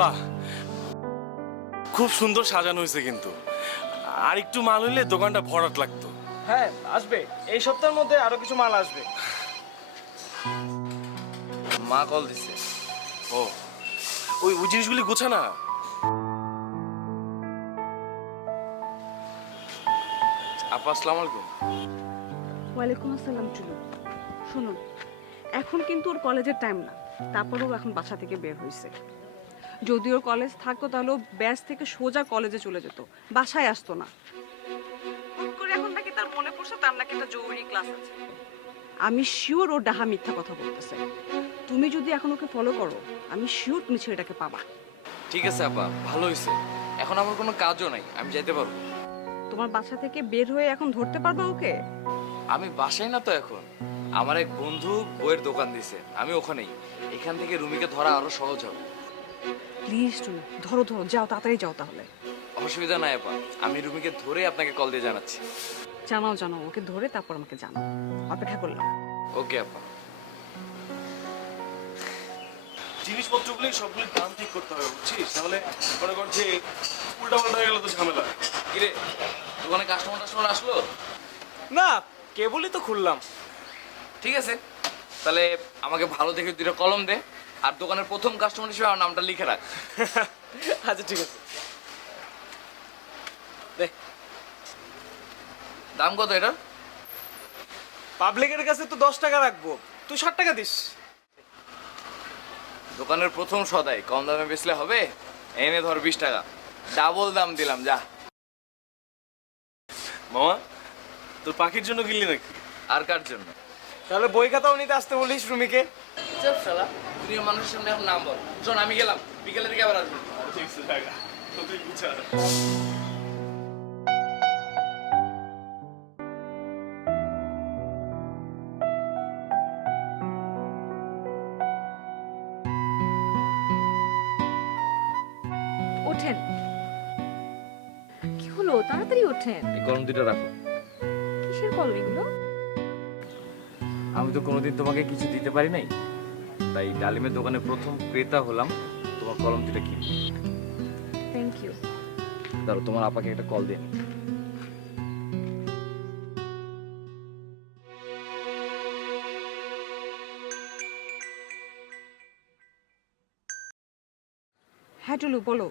বাহ, খুব সুন্দর সাজানো হয়েছে কিন্তু। আর একটু মাল হইলে দোকানটা ভরাট লাগতো। হ্যাঁ আসবে, এই সপ্তাহের মধ্যে আরো কিছু মাল আসবে। মা কল দিছে। ও, ওই ওই জিনিসগুলি গোছা না। আপা আসসালামু আলাইকুম। ওয়ালাইকুম আসসালাম চুলু। শুনুন, এখন কিন্তু ওর কলেজের টাইম না, তারপরেও এখন বাসা থেকে বের হয়েছে। যদি ওর কলেজ থাকতো তাহলে ও ব্যাস থেকে সোজা কলেজে চলে যেত, বাসায় আসতো না। হুট করে এখন নাকি তার মনে পড়ছে তার নাকি একটা জরুরি ক্লাস আছে। আমি শিওর ও ডাহা মিথ্যা কথা বলতেছে। তুমি যদি এখন ওকে ফলো করো, আমি শিওর তুমি ছেলেটাকে পাবা। ঠিক আছে আপা, ভালো হয়েছে। এখন আমার কোনো কাজও নাই, আমি যাইতে পারবো। তোমার বাসা থেকে বের হয়ে এখন ধরতে পারবা ওকে? আমি বাসায় না তো এখন। আমার এক বন্ধু বইয়ের দোকান দিছে, আমি ওখানেই। এখান থেকে রুমিকে ধরা আরো সহজ হবে। প্লিজ তুমি ধরো ধরো, যাও তাড়াতাড়ি যাও তাহলে। অসুবিধা নাই আপা, আমি রুমিকে ধরে আপনাকে কল দিয়ে জানাচ্ছি। জানাও জানাও, ওকে ধরে তারপর আমাকে জানাও। অপেক্ষা করলাম। ওকে আপা। জিনিসপত্রগুলি সবগুলি দাম ঠিক করতে হবে, বুঝছিস? তাহলে মনে কর যে উল্টা পাল্টা হয়ে গেল তো ঝামেলা। কিরে, দোকানে কাস্টমার আসলো? না, কেবলই তো খুললাম। ঠিক আছে, তাহলে আমাকে ভালো দেখে দুটো কলম দে, আর দোকানের প্রথম কাস্টমার হিসেবে আমার নামটা লিখে রাখ। আচ্ছা ঠিক আছে, দে। দাম কত এটা? পাবলিকের কাছে তো 10 টাকা রাখবো, তুই 60 টাকা দিস। দোকানের প্রথম সদাই, কম দামে বেচলে হবে? এনে ধর 20 টাকা, ডাবল দাম দিলাম, যা। মামা, তোর পাখির জন্য কিনলি নাকি? আর কার জন্য? তাহলে বই খাতাও নিতে আসতে বলিস রুমিকে। চুপ শালা, দুনিয়া মানুষের সামনে এখন নাম বল। শোন, আমি গেলাম, বিকেলের দিকে আবার আসবো। ঠিক আছে, জায়গা তুই বুঝা। ওঠেন। কি হলো, তাড়াতাড়ি ওঠেন। এই কলম দুটো রাখো। কিসের কলম এগুলো? আমি তো কোনোদিন তোমাকে কিছু দিতে পারি নাই, তাই ডালিমের দোকানে প্রথম ক্রেতা হলাম। তোমার কলম দুটো কি? Thank you. ধরো, তোমার আপাকে একটা কল দিন। হ্যাঁ টুলু, বলো।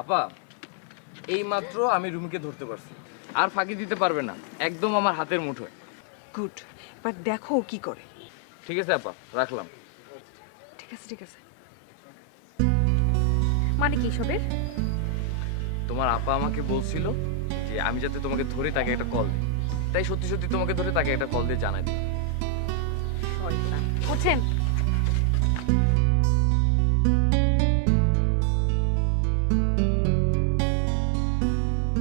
আপা, এই মাত্র আমি রুমিকে ধরতে পারছি, আর ফাঁকি দিতে পারবে না, একদম আমার হাতের মুঠোয়। গুড, এবার দেখো ও কি করে। ঠিক আছে আপা, রাখলাম। ঠিক আছে ঠিক আছে। মানে কি সবের? তোমার আপা আমাকে বলছিল যে আমি যাতে তোমাকে ধরে তাকে একটা কল দিই, তাই সত্যি সত্যি তোমাকে ধরে তাকে একটা কল দিয়ে জানাই দিই। শয়তান। ওঠেন।